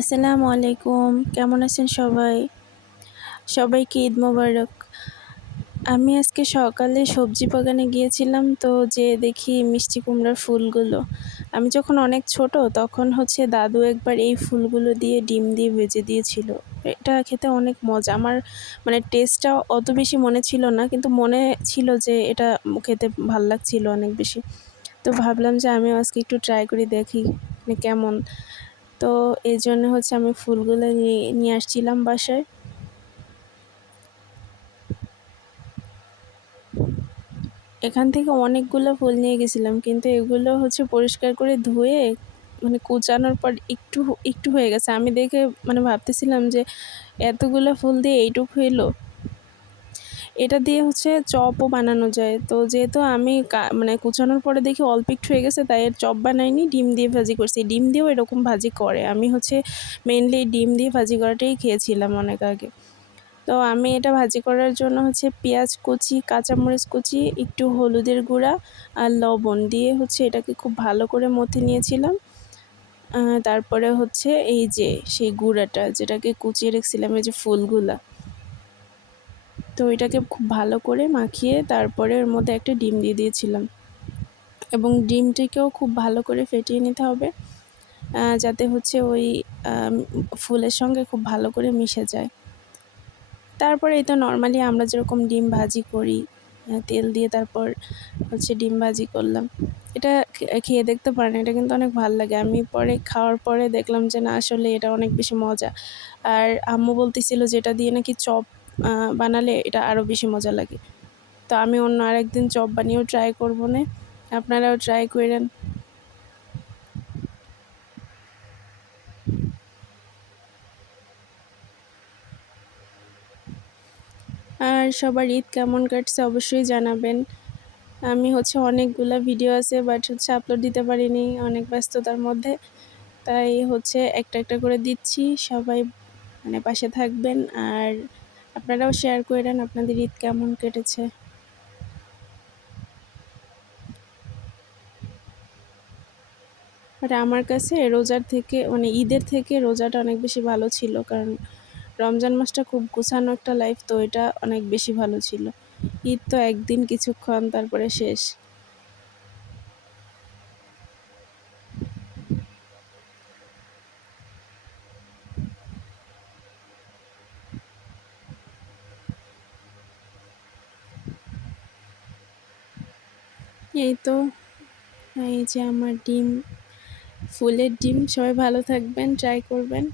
আসসালামু আলাইকুম। কেমন আছেন সবাই? সবাইকে ঈদ মোবারক। আমি আজকে সকালে সবজি বাগানে গিয়েছিলাম, তো যেয়ে দেখি মিষ্টি কুমড়ার ফুলগুলো। আমি যখন অনেক ছোট তখন দাদু একবার এই ফুলগুলো দিয়ে ডিম দিয়ে ভেজে দিয়েছিল। এটা খেতে অনেক মজা। আমার টেস্টটা অত বেশি মনে ছিল না, কিন্তু মনে ছিল যে এটা খেতে ভাল লাগছিল অনেক বেশি। তো ভাবলাম যে আমিও আজকে একটু ট্রাই করে দেখি কেমন। তো এইজন্য আমি ফুলগুলো নিয়ে আসছিলাম বাসায়। এখান থেকে অনেকগুলো ফুল নিয়ে গেছিলাম, কিন্তু এগুলো পরিষ্কার করে ধুয়ে কুচানোর পর একটু একটু হয়ে গেছে। আমি দেখে ভাবতেছিলাম যে এতগুলো ফুল দিয়ে এইটুকু এলো। এটা দিয়ে চপও বানানো যায়। তো যেহেতু আমি কুচানোর পরে দেখি অল্প একটু হয়ে গেছে, তাই এর চপ বানাইনি, ডিম দিয়ে ভাজি করছি। ডিম দিয়েও এরকম ভাজি করে। আমি মেনলি ডিম দিয়ে ভাজি করাটাই খেয়েছিলাম অনেক আগে। তো আমি এটা ভাজি করার জন্য পেঁয়াজ কুচি, কাঁচামরিচ কুচি, একটু হলুদের গুঁড়া আর লবণ দিয়ে এটাকে খুব ভালো করে মথে নিয়েছিলাম। তারপরে এই যে সেই গুঁড়াটা যেটাকে কুচিয়ে রেখেছিলাম, এই যে ফুলগুলা, তো এটাকে খুব ভালো করে মাখিয়ে তারপরে এর মধ্যে একটা ডিম দিয়ে দিয়েছিলাম, এবং ডিমটিকেও খুব ভালো করে ফেটিয়ে নিতে হবে, যাতে ওই ফুলের সঙ্গে খুব ভালো করে মিশে যায়। তারপরে এই তো নর্মালি আমরা যেরকম ডিম ভাজি করি, তেল দিয়ে তারপর ডিম ভাজি করলাম। এটা খেয়ে দেখতে পারেন, এটা কিন্তু অনেক ভালো লাগে। আমি পরে খাওয়ার পরে দেখলাম যে না, আসলে এটা অনেক বেশি মজা। আর আম্মু বলতেছিল যে এটা দিয়ে নাকি চপ বানালে এটা আরও বেশি মজা লাগে। তো আমি অন্য আরেকদিন চপ বানিয়েও ট্রাই করবো না, আপনারাও ট্রাই করেন। আর সবার ঈদ কেমন কাটছে অবশ্যই জানাবেন। আমি অনেকগুলা ভিডিও আছে, বাট আপলোড দিতে পারিনি অনেক ব্যস্ততার মধ্যে, তাই একটা একটা করে দিচ্ছি। সবাই পাশে থাকবেন, আর আপনারাও শেয়ার করেন আপনাদের ঈদ কেমন কেটেছে। বাট আমার কাছে রোজার থেকে ঈদের থেকে রোজাটা অনেক বেশি ভালো ছিল, কারণ রমজান মাসটা খুব গোছানো একটা লাইফ, তো এটা অনেক বেশি ভালো ছিল। ঈদ তো একদিন কিছুক্ষণ, তারপরে শেষ। এই তো, এই যে আমার ডিম, ফুলের ডিম। সবাই ভালো থাকবেন, ট্রাই করবেন।